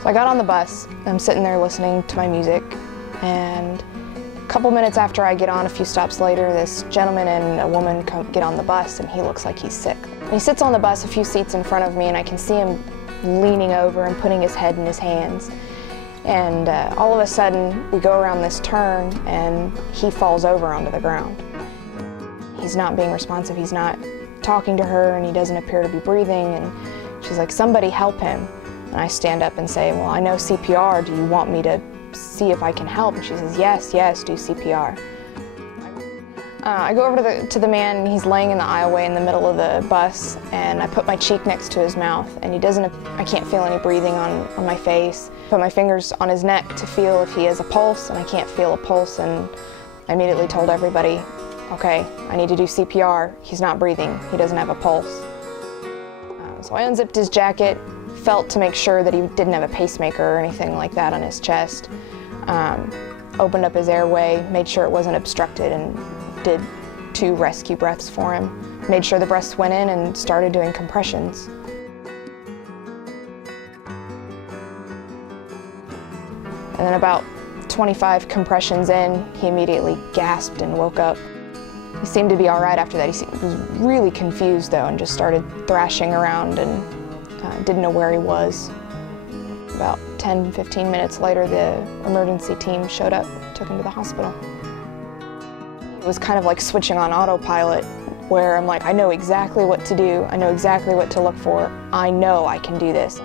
So I got on the bus, I'm sitting there listening to my music, and a couple minutes after I get on, a few stops later, this gentleman and a woman get on the bus, and he looks like he's sick. And he sits on the bus a few seats in front of me, and I can see him leaning over and putting his head in his hands. And all of a sudden, we go around this turn, and he falls over onto the ground. He's not being responsive, he's not talking to her, and he doesn't appear to be breathing, and she's like, "Somebody help him." And I stand up and say, "Well, I know CPR, do you want me to see if I can help?" And she says, "Yes, yes, do CPR." I go over to the man, and he's laying in the aisleway in the middle of the bus, and I put my cheek next to his mouth, and I can't feel any breathing on my face. Put my fingers on his neck to feel if he has a pulse, and I can't feel a pulse, and I immediately told everybody, "Okay, I need to do CPR. He's not breathing, he doesn't have a pulse." So I unzipped his jacket, felt to make sure that he didn't have a pacemaker or anything like that on his chest. Opened up his airway, made sure it wasn't obstructed, and did 2 rescue breaths for him. Made sure the breaths went in and started doing compressions. And then about 25 compressions in, he immediately gasped and woke up. He seemed to be all right after that. He was really confused though, and just started thrashing around and didn't know where he was. About 10-15 minutes later, the emergency team showed up, took him to the hospital. It was kind of like switching on autopilot, where I'm like, I know exactly what to do, I know exactly what to look for, I know I can do this.